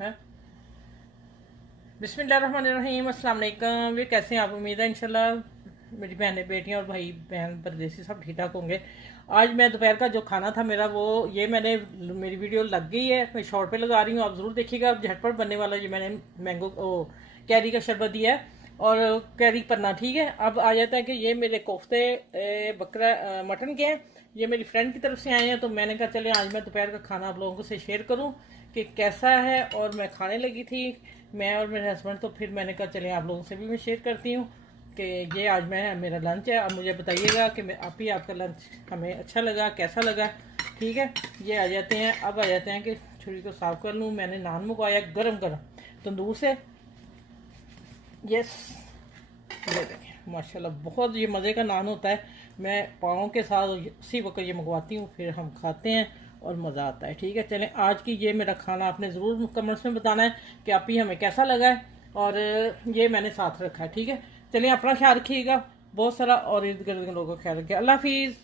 है। बिस्मिल्लाहिर्रहमानिर्रहीम, अस्सलाम वालेकुम। वे कैसे हैं आप? उम्मीद है इंशाल्लाह मेरी बहनें बेटियां और भाई बहन परदेसी सब ठीक ठाक होंगे। आज मैं दोपहर का जो खाना था मेरा वो ये मैंने मेरी वीडियो लग गई है, मैं शॉर्ट पे लगा रही हूँ, आप ज़रूर देखिएगा। अब झटपट बनने वाला ये मैंने मैंगो कैरी का शरबत दिया है और कैरी पन्ना, ठीक है। अब आ जाता है कि ये मेरे कोफ्ते बकरा मटन के हैं, ये मेरी फ्रेंड की तरफ से आए हैं, तो मैंने कहा चले आज मैं दोपहर का खाना आप लोगों से शेयर करूं कि कैसा है। और मैं खाने लगी थी, मैं और मेरे हस्बैंड, तो फिर मैंने कहा चले आप लोगों से भी मैं शेयर करती हूँ कि ये आज मैं मेरा लंच है। अब मुझे बताइएगा कि मैं आप ही आपका लंच हमें अच्छा लगा, कैसा लगा, ठीक है। ये आ जाते हैं, अब आ जाते हैं कि छुरी को साफ कर लूँ। मैंने नान मंगवाया गरम गरम तंदूर से। यस, ये देखें माशाल्लाह बहुत ये मज़े का नान होता है। मैं पाँव के साथ उसी वक्त ये मंगवाती हूँ, फिर हम खाते हैं और मज़ा आता है, ठीक है। चलें, आज की ये मेरा खाना आपने ज़रूर कमेंट्स में बताना है कि आप ही हमें कैसा लगा है, और ये मैंने साथ रखा है, ठीक है। चलिए, अपना ख्याल रखिएगा बहुत सारा, और इर्द गिर्द के लोगों का ख्याल रखिए। अल्लाह हाफिज़।